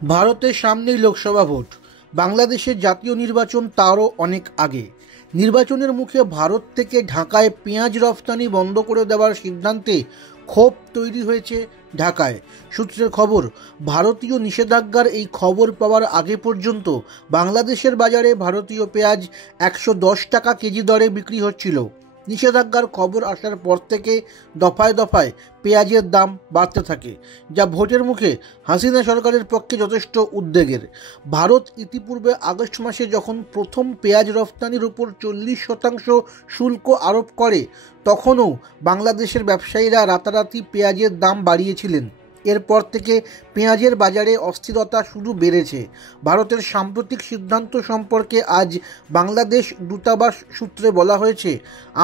ভারতের সামনেই লোকসভা ভোট। বাংলাদেশের জাতীয় নির্বাচন তারও অনেক আগে। নির্বাচনের মুখে ভারত থেকে ঢাকায় পেঁয়াজ রফতানি বন্ধ করে দেওয়ার সিদ্ধান্তে ক্ষোভ তৈরি হয়েছে ঢাকায়। সূত্রের খবর, ভারতীয় নিষেধাজ্ঞার এই খবর পাওয়ার আগে পর্যন্ত বাংলাদেশের বাজারে ভারতীয় পেঁয়াজ 110 টাকা কেজি দরে বিক্রি হচ্ছিল। নিষেধাজ্ঞার খবর আসার পর থেকে দফায় দফায় পেঁয়াজের দাম বাড়তে থাকে, যা ভোটের মুখে হাসিনা সরকারের পক্ষে যথেষ্ট উদ্বেগের। ভারত ইতিপূর্বে আগস্ট মাসে যখন প্রথম পেঁয়াজ রফতানির উপর 40% শুল্ক আরোপ করে, তখনও বাংলাদেশের ব্যবসায়ীরা রাতারাতি পেঁয়াজের দাম বাড়িয়েছিলেন। এরপর থেকে পেঁয়াজের বাজারে অস্থিরতা শুধু বেড়েছে। ভারতের সাম্প্রতিক সিদ্ধান্ত সম্পর্কে আজ বাংলাদেশ দূতাবাস সূত্রে বলা হয়েছে,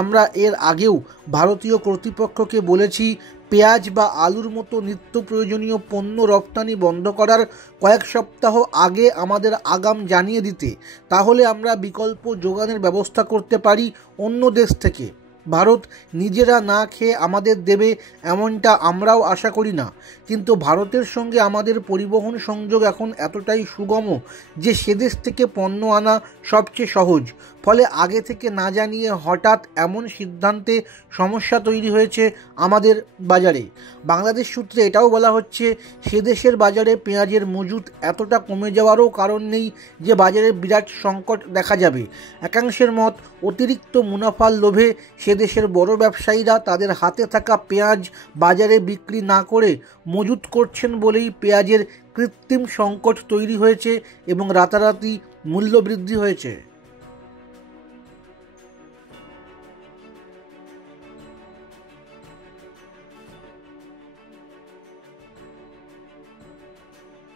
আমরা এর আগেও ভারতীয় কর্তৃপক্ষকে বলেছি, পেঁয়াজ বা আলুর মতো নিত্য প্রয়োজনীয় পণ্য রপ্তানি বন্ধ করার কয়েক সপ্তাহ আগে আমাদের আগাম জানিয়ে দিতে, তাহলে আমরা বিকল্প যোগানের ব্যবস্থা করতে পারি অন্য দেশ থেকে। ভারত নিজেরা না খেয়ে আমাদের দেবে এমনটা আমরাও আশা করি না, কিন্তু ভারতের সঙ্গে আমাদের পরিবহন সংযোগ এখন এতটাই সুগম যে সেদেশ থেকে পণ্য আনা সবচেয়ে সহজ। ফলে আগে থেকে না জানিয়ে হঠাৎ এমন সিদ্ধান্তে সমস্যা তৈরি হয়েছে আমাদের বাজারে। বাংলাদেশ সূত্রে এটাও বলা হচ্ছে, সেদেশের বাজারে পেঁয়াজের মজুত এতটা কমে যাওয়ারও কারণ নেই যে বাজারে বিরাট সংকট দেখা যাবে। একাংশের মত, অতিরিক্ত মুনাফার লোভে দেশের বড় ব্যবসায়ীরা তাদের হাতে থাকা পেঁয়াজ বাজারে বিক্রি না করে মজুত করছেন বলেই পেঁয়াজের কৃত্রিম সংকট তৈরি হয়েছে এবং রাতারাতি মূল্য বৃদ্ধি হয়েছে।